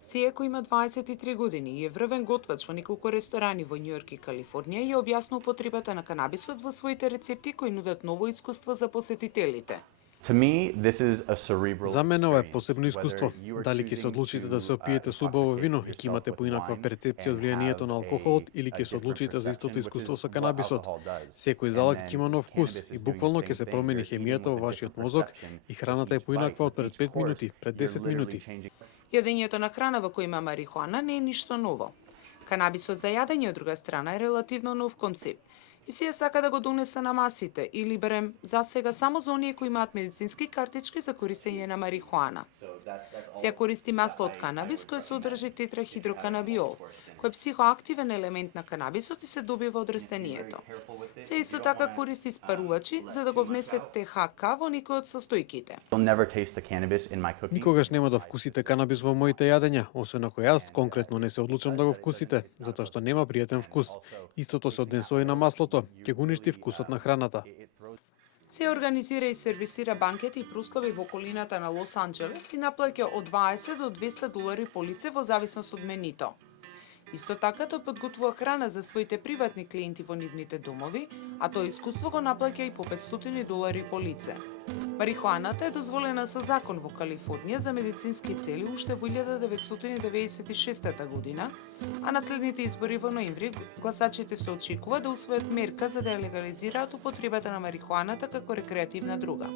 Сие кој има 23 години и е врвен готвач во неколку ресторани во Њујорк и Калифорнија ја објаснува употребата на канабисот во своите рецепти кои нудат ново искуство за посетителите. За мене ова е посебно искуство. Дали ќе се одлучите да се опиете со убаво вино и ќе имате поинаква перцепција од влијанието на алкохолот или ќе се одлучите за истото искуство со канабисот. Секој залак ќе има нов вкус и буквално ќе се промени хемијата во вашиот мозок и храната е поинаква од пред 5 минути, пред 10 минути. Јадењето на храна во која има марихуана не е ништо ново. Канабисот за јадење од друга страна е релативно нов концепт и си ја сака да го донесе на масите или барем за сега само за оние кои имаат медицински картички за користење на марихуана. Се ја користи масло од канабис кој содржи тетрахидроканабиол, кој е психоактивен елемент на канабисот и се добива од растението. Се исто така користи спарувачи за да го внесе ТХК во некој од состојките. Никогаш нема да вкусите канабис во моите јадења, освен ако јас конкретно не се одлучам да го вкусите, затоа што нема пријатен вкус. Истото се однесува и на маслото, ќе го уништи вкусот на храната. Се организира и сервисира банкети и прослави во околината на Лос Анџелес и наплаќа од 20 до $200 по лице во зависност од менито. Исто така тој подготвува храна за своите приватни клиенти во нивните домови, а тоа искуство го наплаќа и по $500 по лице. Марихуаната е дозволена со закон во Калифорнија за медицински цели уште во 1996 година, а на следните избори во ноември гласачите се очекува да усвојат мерка за да ја легализираат употребата на марихуаната како рекреативна друга.